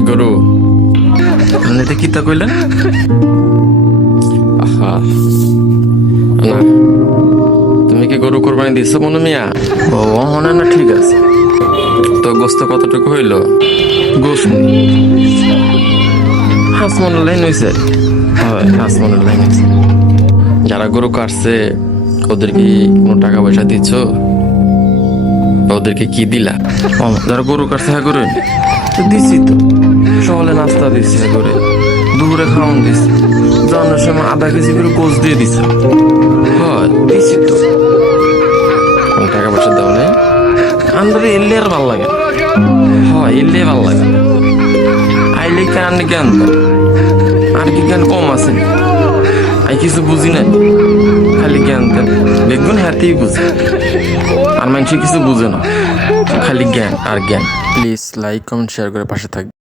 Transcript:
এই গরু এমনিতে কি তা কইলেন? আহা না, তুমি কি গরু কোরবানি দিছো মনে মিয়া? ও মনে না, ঠিক আছে। তো গোস্ত কতটুকু হইল? গোস্ত হাঁস মনের লাইন হয়েছে। হয়, হাঁস মনের লাইন হয়েছে। যারা গরু কাটছে ওদের কি কোনো টাকা পয়সা দিচ্ছ? ওদেরকে কি দিলা? যারা গরু কাটছে হ্যাঁ করে দিছি তো, সকালে নাস্তা দিছি হ্যাঁ করে, দুপুরে খাওয়ান দিছি, জানার সময় আধা কেজি করে গোস দিয়ে দিছে। হয় দিছি তো, কোনো টাকা পয়সা দেওয়া নেই। আন্দারে এলে আর ভাল লাগে, হয় এলে ভাল লাগে। আইলে কেন জ্ঞান দেয়, আর কি জ্ঞান কম আছে? আই কিছু বুঝি না, খালি জ্ঞান দেন। দেখবেন হাতেই বুঝে, আর মানুষ কিছু বুঝে না, খালি জ্ঞান আর জ্ঞান। প্লিজ লাইক কমেন্ট শেয়ার করে পাশে থাকবে।